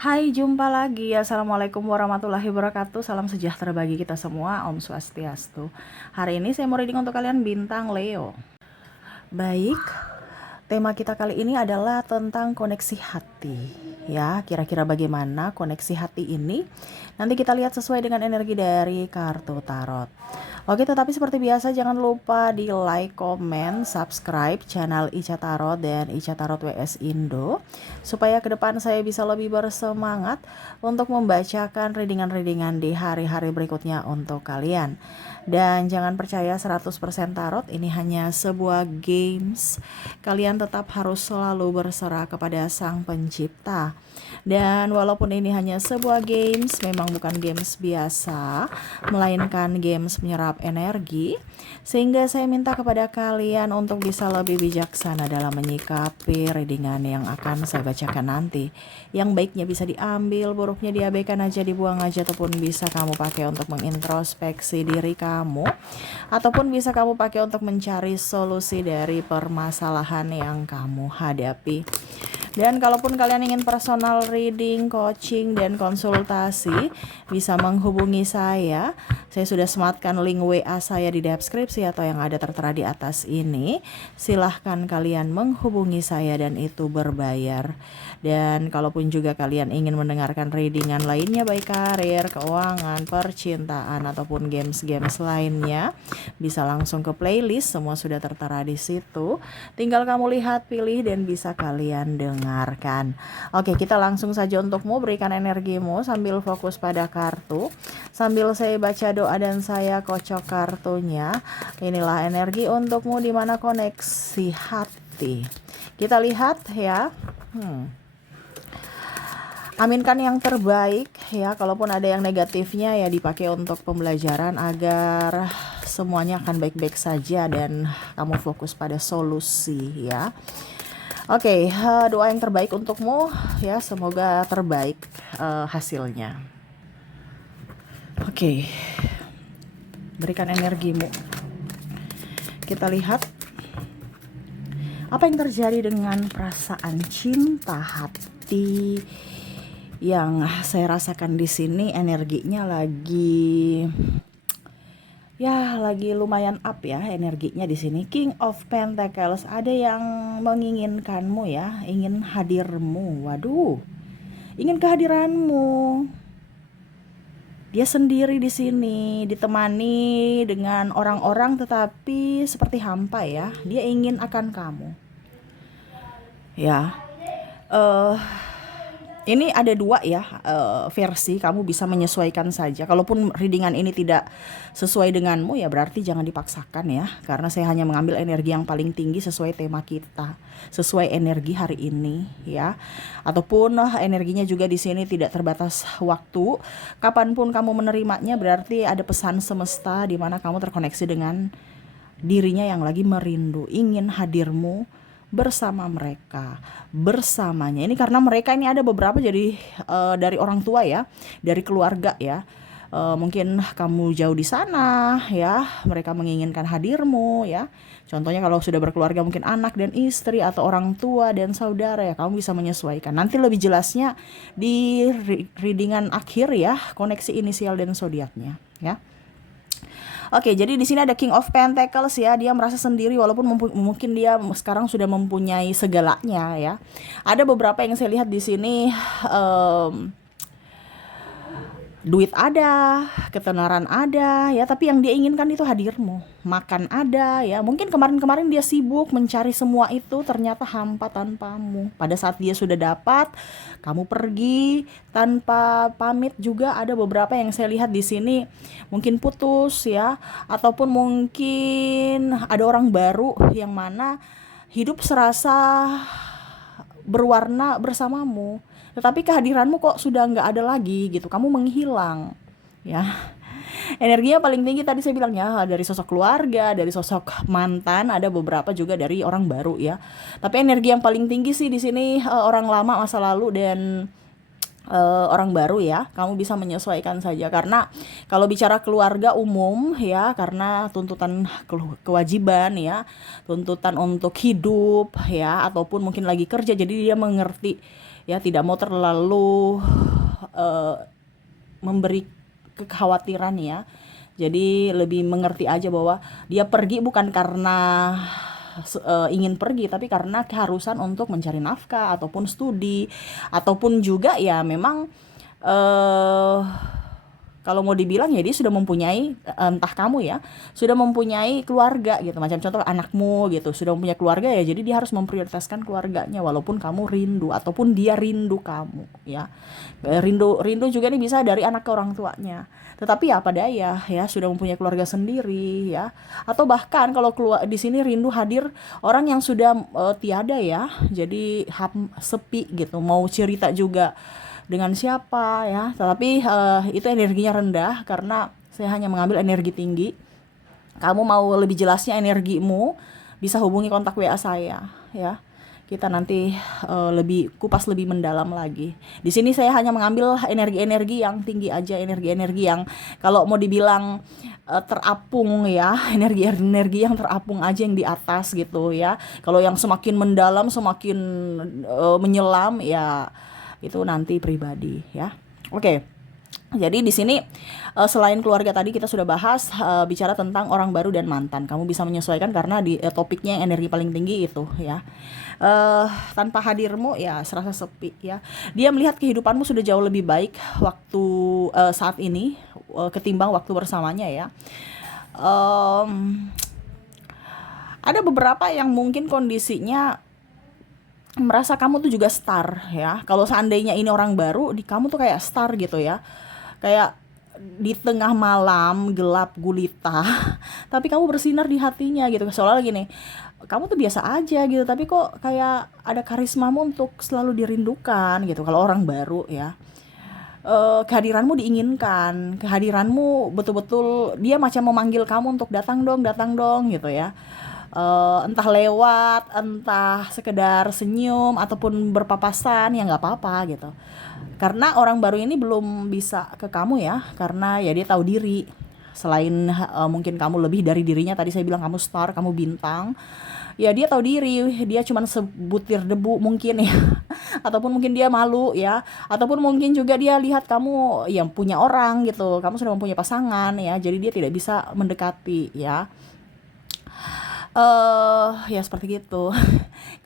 Hai, jumpa lagi. Assalamualaikum warahmatullahi wabarakatuh. Salam sejahtera bagi kita semua. Om Swastiastu. Hari ini saya mau reading untuk kalian bintang Leo. Baik, tema kita kali ini adalah tentang koneksi hati. Ya, kira-kira bagaimana koneksi hati ini? Nanti kita lihat sesuai dengan energi dari kartu tarot. Oke, tetapi seperti biasa jangan lupa di like, komen, subscribe channel Ica Tarot dan Ica Tarot WS Indo supaya ke depan saya bisa lebih bersemangat untuk membacakan readingan-readingan di hari-hari berikutnya untuk kalian. Dan jangan percaya 100% tarot, ini hanya sebuah games. Kalian tetap harus selalu berserah kepada Sang Pencipta. Dan walaupun ini hanya sebuah games, memang bukan games biasa, melainkan games menyerap energi, sehingga saya minta kepada kalian untuk bisa lebih bijaksana dalam menyikapi readingan yang akan saya bacakan nanti. Yang baiknya bisa diambil, buruknya diabaikan aja, dibuang aja, ataupun bisa kamu pakai untuk mengintrospeksi diri kamu, ataupun bisa kamu pakai untuk mencari solusi dari permasalahan yang kamu hadapi. Dan kalaupun kalian ingin personal reading, coaching, dan konsultasi, bisa menghubungi saya. Saya sudah sematkan link WA saya di deskripsi atau yang ada tertera di atas ini. Silahkan kalian menghubungi saya dan itu berbayar. Dan kalaupun juga kalian ingin mendengarkan readingan lainnya, baik karir, keuangan, percintaan, ataupun games-games lainnya, bisa langsung ke playlist, semua sudah tertera di situ. Tinggal kamu lihat, pilih, dan bisa kalian dengarkan. Oke, kita langsung saja untukmu, berikan energimu sambil fokus pada kartu. Sambil saya baca doa dan saya kocok kartunya. Inilah energi untukmu di mana koneksi hati. Kita lihat ya. Aminkan yang terbaik ya, kalaupun ada yang negatifnya ya dipakai untuk pembelajaran agar semuanya akan baik-baik saja dan kamu fokus pada solusi ya. Oke, doa yang terbaik untukmu ya, semoga terbaik hasilnya. Oke, berikan energimu. Kita lihat apa yang terjadi dengan perasaan cinta hati yang saya rasakan di sini. Energinya lagi lumayan up ya energinya di sini. King of Pentacles, ada yang menginginkanmu ya, ingin hadirmu. Waduh, ingin kehadiranmu. Dia sendiri di sini, ditemani dengan orang-orang tetapi seperti hampa ya. Dia ingin akan kamu. Ya. Ini ada dua ya versi, kamu bisa menyesuaikan saja. Kalaupun readingan ini tidak sesuai denganmu ya berarti jangan dipaksakan ya. Karena saya hanya mengambil energi yang paling tinggi sesuai tema kita, sesuai energi hari ini ya. Ataupun energinya juga di sini tidak terbatas waktu. Kapanpun kamu menerimanya berarti ada pesan semesta di mana kamu terkoneksi dengan dirinya yang lagi merindu, ingin hadirmu bersama mereka, bersamanya. Ini karena mereka ini ada beberapa jadi dari orang tua ya, dari keluarga ya. Mungkin kamu jauh di sana ya, mereka menginginkan hadirmu ya. Contohnya kalau sudah berkeluarga mungkin anak dan istri atau orang tua dan saudara ya, kamu bisa menyesuaikan. Nanti lebih jelasnya di readingan akhir ya, koneksi inisial dan zodiaknya ya. Oke, jadi di sini ada King of Pentacles ya. Dia merasa sendiri walaupun mungkin dia sekarang sudah mempunyai segalanya ya. Ada beberapa yang saya lihat di sini, duit ada, ketenaran ada ya, tapi yang dia inginkan itu hadirmu. Makan ada ya. Mungkin kemarin-kemarin dia sibuk mencari semua itu, ternyata hampa tanpamu. Pada saat dia sudah dapat, kamu pergi tanpa pamit. Juga ada beberapa yang saya lihat di sini mungkin putus ya, ataupun mungkin ada orang baru yang mana hidup serasa berwarna bersamamu, tetapi kehadiranmu kok sudah nggak ada lagi gitu, kamu menghilang ya. Energinya paling tinggi tadi saya bilangnya dari sosok keluarga, dari sosok mantan, ada beberapa juga dari orang baru ya. Tapi energi yang paling tinggi sih di sini orang lama masa lalu dan orang baru ya. Kamu bisa menyesuaikan saja karena kalau bicara keluarga umum ya, karena tuntutan kewajiban ya, tuntutan untuk hidup ya, ataupun mungkin lagi kerja jadi dia mengerti ya, tidak mau terlalu eh, memberi kekhawatiran ya. Jadi lebih mengerti aja bahwa dia pergi bukan karena ingin pergi, tapi karena keharusan untuk mencari nafkah ataupun studi, ataupun juga ya memang eh kalau mau dibilang ya dia sudah mempunyai, entah kamu ya, sudah mempunyai keluarga gitu. Macam contoh anakmu gitu, sudah mempunyai keluarga ya, jadi dia harus memprioritaskan keluarganya walaupun kamu rindu ataupun dia rindu kamu ya. Rindu juga nih bisa dari anak ke orang tuanya. Tetapi ya apa daya ya, sudah mempunyai keluarga sendiri ya. Atau bahkan kalau keluar di sini rindu hadir orang yang sudah tiada ya. Jadi sepi gitu, mau cerita juga dengan siapa ya, tetapi itu energinya rendah karena saya hanya mengambil energi tinggi. Kamu mau lebih jelasnya energimu, bisa hubungi kontak WA saya ya. Kita nanti lebih kupas lebih mendalam lagi. Di sini saya hanya mengambil energi-energi yang tinggi aja, energi-energi yang kalau mau dibilang terapung ya, energi-energi yang terapung aja yang di atas gitu ya. Kalau yang semakin mendalam, semakin menyelam ya, itu nanti pribadi ya. Oke. Jadi di sini selain keluarga tadi kita sudah bahas, bicara tentang orang baru dan mantan. Kamu bisa menyesuaikan karena di topiknya yang energi paling tinggi itu ya. Tanpa hadirmu ya serasa sepi ya. Dia melihat kehidupanmu sudah jauh lebih baik waktu saat ini ketimbang waktu bersamanya ya. Ada beberapa yang mungkin kondisinya merasa kamu tuh juga star ya. Kalau seandainya ini orang baru, di kamu tuh kayak star gitu ya. Kayak di tengah malam gelap gulita, tapi kamu bersinar di hatinya gitu. Soalnya gini, kamu tuh biasa aja gitu, tapi kok kayak ada karismamu untuk selalu dirindukan gitu. Kalau orang baru ya, kehadiranmu diinginkan, kehadiranmu betul-betul dia macam memanggil kamu untuk datang dong gitu ya. Entah lewat, entah sekedar senyum ataupun berpapasan ya nggak apa-apa gitu. Karena orang baru ini belum bisa ke kamu ya, karena ya dia tahu diri. Selain mungkin kamu lebih dari dirinya, tadi saya bilang kamu star, kamu bintang. Ya dia tahu diri, dia cuma sebutir debu mungkin ya. Ataupun mungkin dia malu ya, ataupun mungkin juga dia lihat kamu yang punya orang gitu, kamu sudah mempunyai pasangan ya, jadi dia tidak bisa mendekati ya. Ya seperti gitu.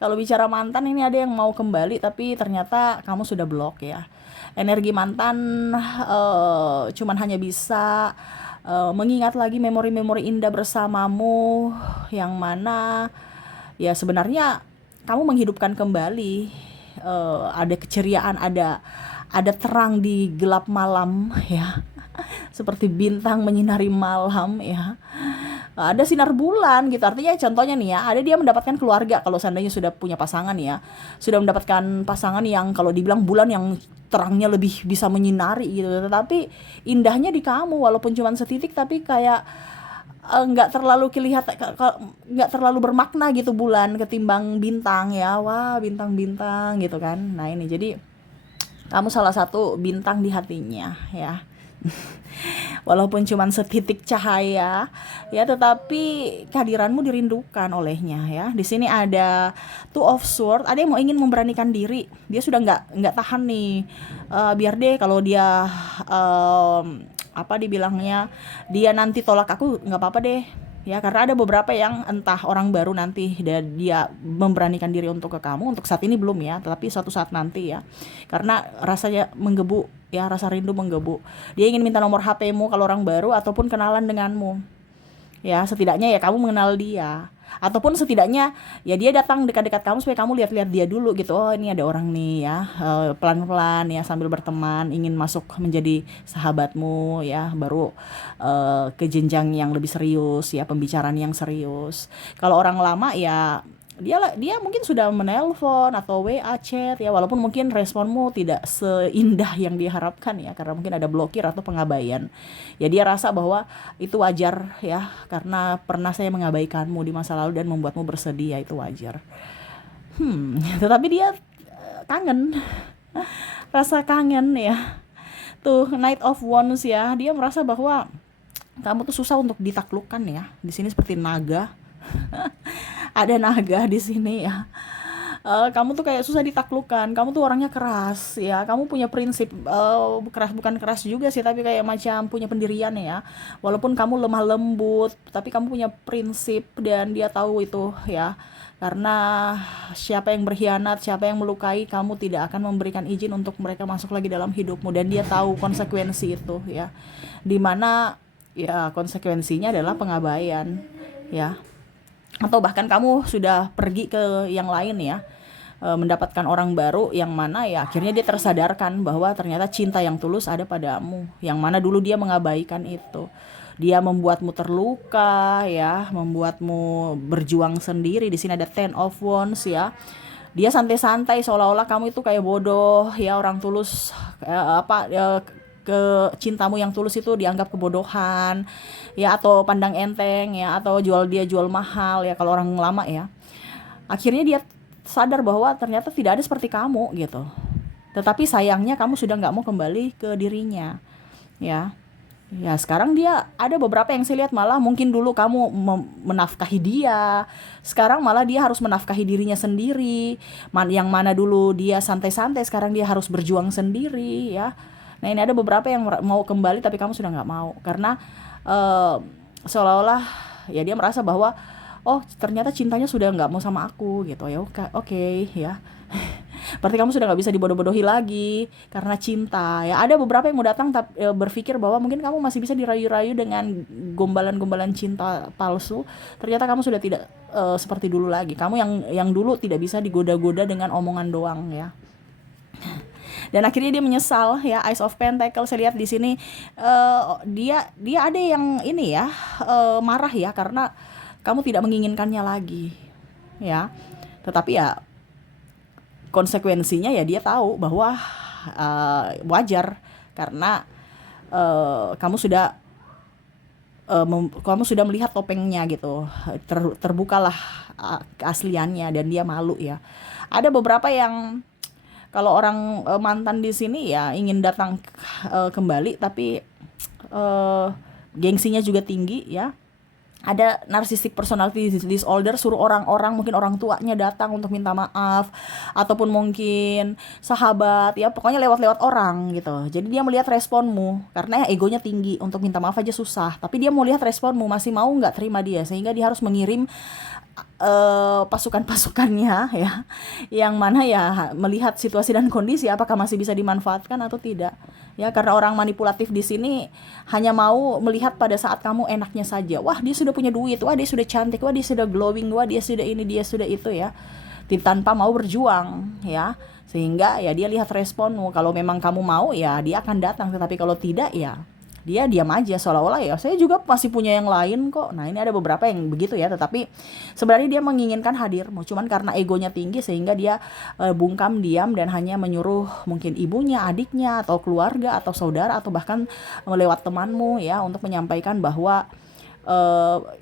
Kalau bicara mantan ini ada yang mau kembali tapi ternyata kamu sudah blok ya. Energi mantan cuman hanya bisa mengingat lagi memori-memori indah bersamamu yang mana ya sebenarnya kamu menghidupkan kembali, ada keceriaan, ada terang di gelap malam ya. Seperti bintang menyinari malam ya. Ada sinar bulan gitu, artinya contohnya nih ya, ada dia mendapatkan keluarga kalau seandainya sudah punya pasangan ya, sudah mendapatkan pasangan yang kalau dibilang bulan yang terangnya lebih bisa menyinari gitu, tetapi indahnya di kamu walaupun cuma setitik, tapi kayak nggak terlalu kelihatan, nggak terlalu bermakna gitu bulan ketimbang bintang ya. Wah bintang-bintang gitu kan. Nah ini jadi kamu salah satu bintang di hatinya ya. Walaupun cuma setitik cahaya ya, tetapi kehadiranmu dirindukan olehnya ya. Di sini ada Two of Swords, ada yang mau ingin memberanikan diri. Dia sudah nggak tahan nih. Biar deh kalau dia apa dibilangnya, dia nanti tolak aku nggak apa-apa deh ya, karena ada beberapa yang entah orang baru nanti dia memberanikan diri untuk ke kamu, untuk saat ini belum ya, tetapi suatu saat nanti ya, karena rasanya menggebu ya, rasa rindu menggebu. Dia ingin minta nomor HP-mu kalau orang baru, ataupun kenalan denganmu ya, setidaknya ya kamu mengenal dia, ataupun setidaknya ya dia datang dekat-dekat kamu supaya kamu lihat-lihat dia dulu gitu. Oh ini ada orang nih ya, pelan-pelan ya sambil berteman, ingin masuk menjadi sahabatmu ya, baru ke jenjang yang lebih serius ya, pembicaraan yang serius. Kalau orang lama ya dia mungkin sudah menelpon atau WA chat ya, walaupun mungkin responmu tidak seindah yang diharapkan ya, karena mungkin ada blokir atau pengabaian ya. Dia rasa bahwa itu wajar ya, karena pernah saya mengabaikanmu di masa lalu dan membuatmu bersedih ya, itu wajar. Tetapi dia kangen, rasa kangen ya. Tuh Knight of Wands ya, dia merasa bahwa kamu tuh susah untuk ditaklukkan ya. Di sini seperti naga. Ada naga di sini ya. Kamu tuh kayak susah ditaklukkan, kamu tuh orangnya keras ya, kamu punya prinsip, keras bukan keras juga sih, tapi kayak macam punya pendirian ya. Walaupun kamu lemah lembut, tapi kamu punya prinsip dan dia tahu itu ya. Karena siapa yang berkhianat, siapa yang melukai, kamu tidak akan memberikan izin untuk mereka masuk lagi dalam hidupmu, dan dia tahu konsekuensi itu ya. Dimana ya konsekuensinya adalah pengabaian ya, atau bahkan kamu sudah pergi ke yang lain ya, mendapatkan orang baru yang mana ya akhirnya dia tersadarkan bahwa ternyata cinta yang tulus ada padamu, yang mana dulu dia mengabaikan itu. Dia membuatmu terluka ya, membuatmu berjuang sendiri. Di sini ada Ten of Wands ya. Dia santai-santai seolah-olah kamu itu kayak bodoh ya, orang tulus ke cintamu yang tulus itu dianggap kebodohan ya, atau pandang enteng ya, atau jual mahal ya kalau orang lama ya. Akhirnya dia sadar bahwa ternyata tidak ada seperti kamu gitu. Tetapi sayangnya kamu sudah nggak mau kembali ke dirinya ya. Ya sekarang dia ada beberapa yang saya lihat malah mungkin dulu kamu menafkahi dia, sekarang malah dia harus menafkahi dirinya sendiri. Yang mana dulu dia santai-santai, sekarang dia harus berjuang sendiri ya. Nah ini ada beberapa yang mau kembali tapi kamu sudah nggak mau, karena uh, seolah-olah ya dia merasa bahwa oh ternyata cintanya sudah nggak mau sama aku gitu ya. Oke, ya. Berarti kamu sudah nggak bisa dibodoh-bodohi lagi karena cinta ya. Ada beberapa yang mau datang tapi berpikir bahwa mungkin kamu masih bisa dirayu-rayu dengan gombalan-gombalan cinta palsu. Ternyata kamu sudah tidak seperti dulu lagi. Kamu yang dulu tidak bisa digoda-goda dengan omongan doang ya. Dan akhirnya dia menyesal ya. Ace of Pentacles saya lihat di sini, dia ada yang ini ya, marah ya karena kamu tidak menginginkannya lagi ya. Tetapi ya konsekuensinya ya dia tahu bahwa wajar, karena kamu sudah melihat topengnya gitu, terbukalah keasliannya, dan dia malu ya. Ada beberapa yang kalau orang mantan di sini ya ingin datang kembali, tapi gengsinya juga tinggi ya. Ada narcissistic personality disorder, suruh orang-orang, mungkin orang tuanya datang untuk minta maaf, ataupun mungkin sahabat ya, pokoknya lewat-lewat orang gitu. Jadi dia melihat responmu, karena egonya tinggi, untuk minta maaf aja susah, tapi dia mau lihat responmu masih mau nggak terima dia, sehingga dia harus mengirim pasukan-pasukannya ya, yang mana ya melihat situasi dan kondisi apakah masih bisa dimanfaatkan atau tidak ya. Karena orang manipulatif di sini hanya mau melihat pada saat kamu enaknya saja. Wah dia sudah punya duit, wah dia sudah cantik, wah dia sudah glowing, wah dia sudah ini, dia sudah itu ya, tanpa mau berjuang ya. Sehingga ya dia lihat responmu, kalau memang kamu mau ya dia akan datang, tetapi kalau tidak ya dia diam aja, seolah-olah ya saya juga masih punya yang lain kok. Nah ini ada beberapa yang begitu ya, tetapi sebenarnya dia menginginkan hadirmu, cuman karena egonya tinggi sehingga dia bungkam diam dan hanya menyuruh mungkin ibunya, adiknya, atau keluarga, atau saudara, atau bahkan lewat temanmu ya, untuk menyampaikan bahwa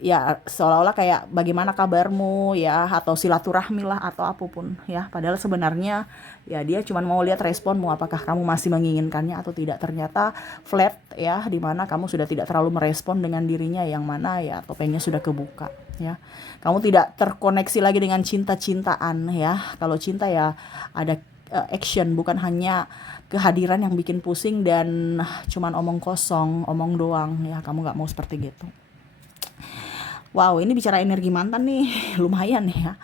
ya seolah-olah kayak bagaimana kabarmu ya, atau silaturahmi lah, atau apapun ya. Padahal sebenarnya ya dia cuma mau lihat responmu, apakah kamu masih menginginkannya atau tidak. Ternyata flat ya, dimana kamu sudah tidak terlalu merespon dengan dirinya, yang mana ya topengnya sudah kebuka ya. Kamu tidak terkoneksi lagi dengan cinta-cintaan ya. Kalau cinta ya ada action, bukan hanya kehadiran yang bikin pusing dan cuman omong kosong, omong doang ya. Kamu nggak mau seperti gitu. Wow, ini bicara energi mantan nih, lumayan ya.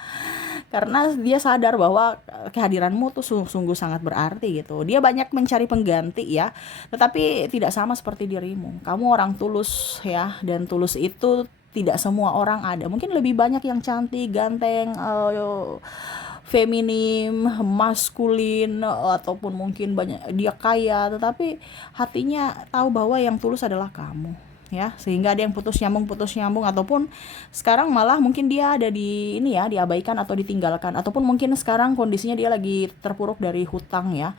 Karena dia sadar bahwa kehadiranmu tuh sungguh sangat berarti gitu. Dia banyak mencari pengganti ya, tetapi tidak sama seperti dirimu. Kamu orang tulus ya, dan tulus itu tidak semua orang ada. Mungkin lebih banyak yang cantik, ganteng, feminim, maskulin, ataupun mungkin banyak dia kaya, tetapi hatinya tahu bahwa yang tulus adalah kamu ya. Sehingga ada yang putus nyambung, ataupun sekarang malah mungkin dia ada di ini ya, diabaikan atau ditinggalkan, ataupun mungkin sekarang kondisinya dia lagi terpuruk dari hutang ya,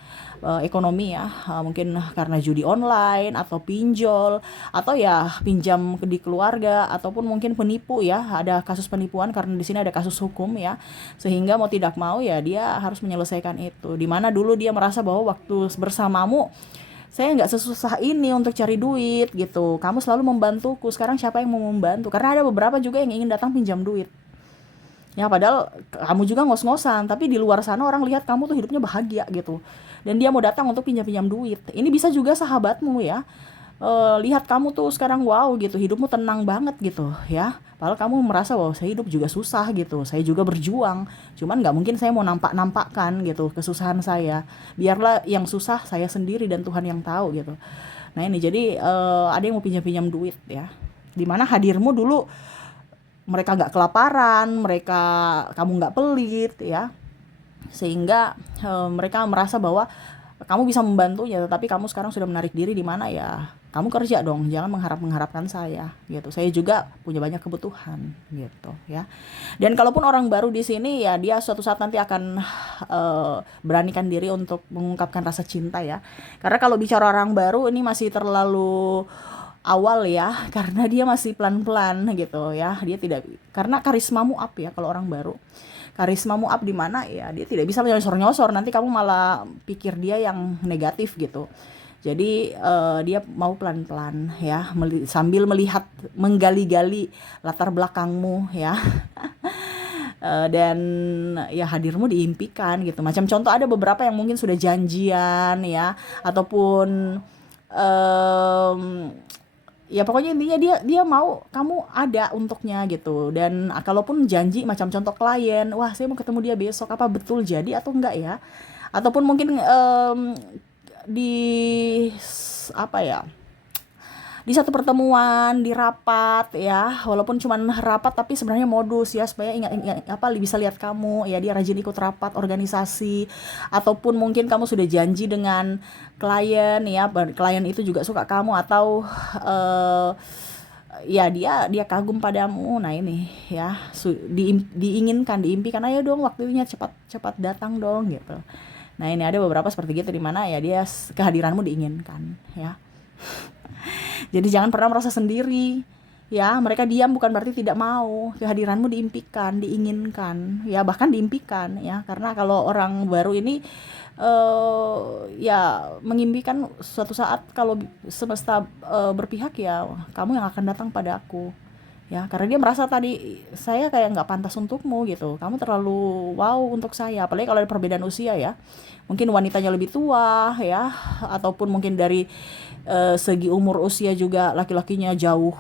ekonomi ya, mungkin karena judi online, atau pinjol, atau ya pinjam di keluarga, ataupun mungkin penipu ya, ada kasus penipuan karena di sini ada kasus hukum ya. Sehingga mau tidak mau ya dia harus menyelesaikan itu. Dimana dulu dia merasa bahwa waktu bersamamu saya nggak sesusah ini untuk cari duit gitu, kamu selalu membantuku. Sekarang siapa yang mau membantu? Karena ada beberapa juga yang ingin datang pinjam duit Ya padahal kamu juga ngos-ngosan, tapi di luar sana orang lihat kamu tuh hidupnya bahagia gitu. Dan dia mau datang untuk pinjam-pinjam duit. Ini bisa juga sahabatmu ya. Lihat kamu tuh sekarang wow gitu, hidupmu tenang banget gitu ya. Padahal kamu merasa bahwa saya hidup juga susah gitu. Saya juga berjuang. Cuman nggak mungkin saya mau nampak-nampakkan gitu kesusahan saya. Biarlah yang susah saya sendiri dan Tuhan yang tahu gitu. Nah ini jadi ada yang mau pinjam-pinjam duit ya. Dimana hadirmu dulu mereka nggak kelaparan, mereka kamu nggak pelit ya, sehingga mereka merasa bahwa kamu bisa membantunya, tetapi kamu sekarang sudah menarik diri di mana ya kamu kerja dong, jangan mengharapkan saya gitu. Saya juga punya banyak kebutuhan gitu ya. Dan kalaupun orang baru di sini ya dia suatu saat nanti akan beranikan diri untuk mengungkapkan rasa cinta ya. Karena kalau bicara orang baru ini masih terlalu awal ya, karena dia masih pelan-pelan gitu ya. Dia tidak, karena karismamu up ya kalau orang baru. Karismamu up di mana ya dia tidak bisa nyosor-nyosor, nanti kamu malah pikir dia yang negatif gitu. Jadi dia mau pelan-pelan ya, sambil melihat, menggali-gali latar belakangmu ya. Dan ya hadirmu diimpikan gitu. Macam contoh ada beberapa yang mungkin sudah janjian ya, ataupun em, ya pokoknya intinya dia mau kamu ada untuknya gitu. Dan kalaupun janji macam contoh klien, wah saya mau ketemu dia besok, apa betul jadi atau enggak ya, ataupun mungkin di apa ya, di satu pertemuan, di rapat ya, walaupun cuman rapat tapi sebenarnya modus ya supaya ingat apa bisa lihat kamu ya, dia rajin ikut rapat organisasi, ataupun mungkin kamu sudah janji dengan klien ya, klien itu juga suka kamu, atau eh, ya dia kagum padamu. Nah ini ya diinginkan, diimpikan, ayo dong waktunya cepat cepat datang dong gitu. Nah ini ada beberapa seperti gitu di mana ya dia kehadiranmu diinginkan ya. Jadi jangan pernah merasa sendiri. Ya, mereka diam bukan berarti tidak mau. Kehadiranmu diimpikan, diinginkan, ya bahkan diimpikan ya. Karena kalau orang baru ini ya mengimpikan suatu saat kalau semesta berpihak ya kamu yang akan datang pada aku. Ya, karena dia merasa tadi saya kayak nggak pantas untukmu gitu. Kamu terlalu wow untuk saya. Apalagi kalau ada perbedaan usia ya. Mungkin wanitanya lebih tua ya, ataupun mungkin dari segi umur usia juga laki-lakinya jauh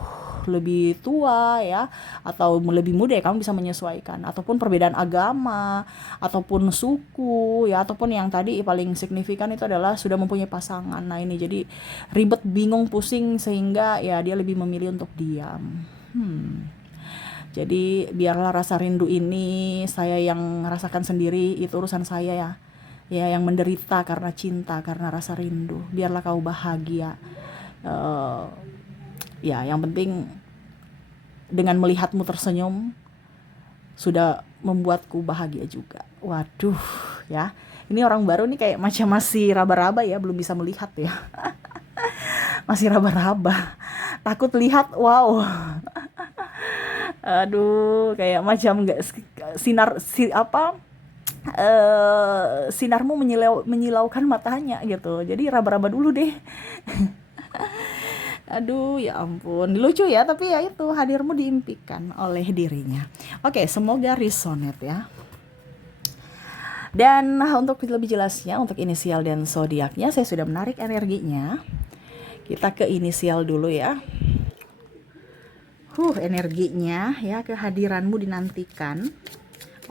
lebih tua ya, atau lebih muda ya, kamu bisa menyesuaikan. Ataupun perbedaan agama, ataupun suku ya, ataupun yang tadi paling signifikan itu adalah sudah mempunyai pasangan. Nah ini jadi ribet, bingung, pusing, sehingga ya dia lebih memilih untuk diam. Jadi biarlah rasa rindu ini saya yang rasakan sendiri, itu urusan saya ya. Ya yang menderita karena cinta, karena rasa rindu. Biarlah kau bahagia. Eh, ya yang penting dengan melihatmu tersenyum sudah membuatku bahagia juga. Waduh ya. Ini orang baru nih kayak macam masih raba-raba ya, belum bisa melihat ya. Masih raba-raba. Takut lihat, wow. Aduh, kayak macam nggak sinar apa sinarmu menyilaukan matanya gitu. Jadi raba-raba dulu deh. Aduh, ya ampun. Lucu ya, tapi ya itu hadirmu diimpikan oleh dirinya. Oke, semoga resonate ya. Dan untuk lebih jelasnya, untuk inisial dan zodiaknya saya sudah menarik energinya. Kita ke inisial dulu ya. Energinya ya, kehadiranmu dinantikan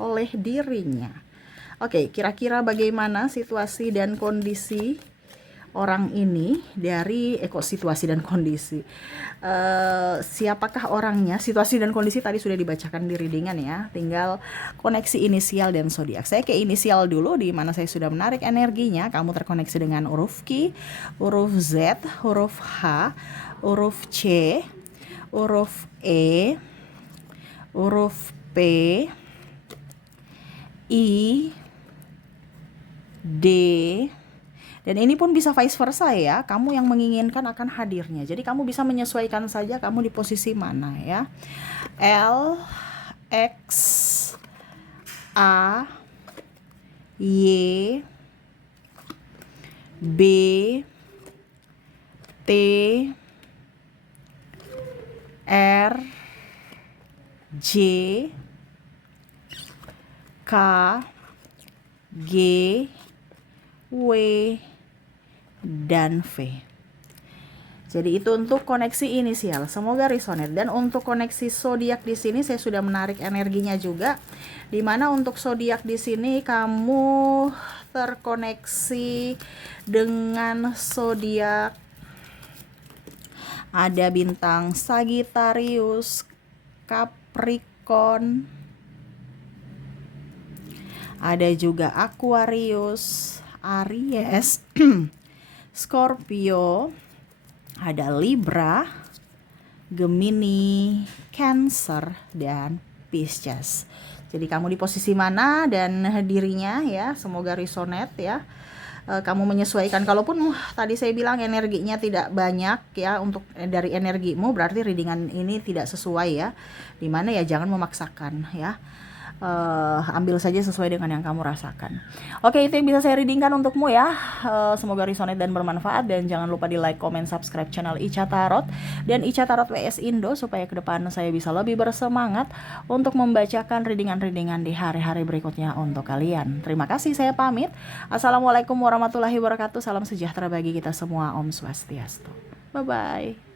oleh dirinya. Oke, kira-kira bagaimana situasi dan kondisi orang ini dari situasi dan kondisi. Siapakah orangnya? Situasi dan kondisi tadi sudah dibacakan di readingan ya. Tinggal koneksi inisial dan zodiak. Saya ke inisial dulu, di mana saya sudah menarik energinya. Kamu terkoneksi dengan huruf Q, huruf Z, huruf H, huruf C, huruf E, huruf P, I, D, dan ini pun bisa vice versa ya. Kamu yang menginginkan akan hadirnya. Jadi kamu bisa menyesuaikan saja kamu di posisi mana ya. L, X, A, Y, B, T, R, J, K, G, W, dan V. Jadi itu untuk koneksi inisial, semoga resonate. Dan untuk koneksi zodiak di sini saya sudah menarik energinya juga. Dimana untuk zodiak di sini kamu terkoneksi dengan zodiak ada bintang Sagittarius, Capricorn, ada juga Aquarius, Aries, Scorpio, ada Libra, Gemini, Cancer, dan Pisces. Jadi kamu di posisi mana dan dirinya ya, semoga resonate ya. Kamu menyesuaikan, kalaupun tadi saya bilang energinya tidak banyak ya untuk dari energimu, berarti readingan ini tidak sesuai ya. Dimana ya jangan memaksakan ya. Ambil saja sesuai dengan yang kamu rasakan. Oke, itu yang bisa saya readingkan untukmu ya. Semoga resonate dan bermanfaat, dan jangan lupa di like, comment, subscribe channel Ica Tarot dan Ica Tarot WS Indo supaya ke depan saya bisa lebih bersemangat untuk membacakan readingan-readingan di hari-hari berikutnya untuk kalian. Terima kasih, saya pamit. Assalamualaikum warahmatullahi wabarakatuh. Salam sejahtera bagi kita semua. Om Swastiastu. Bye bye.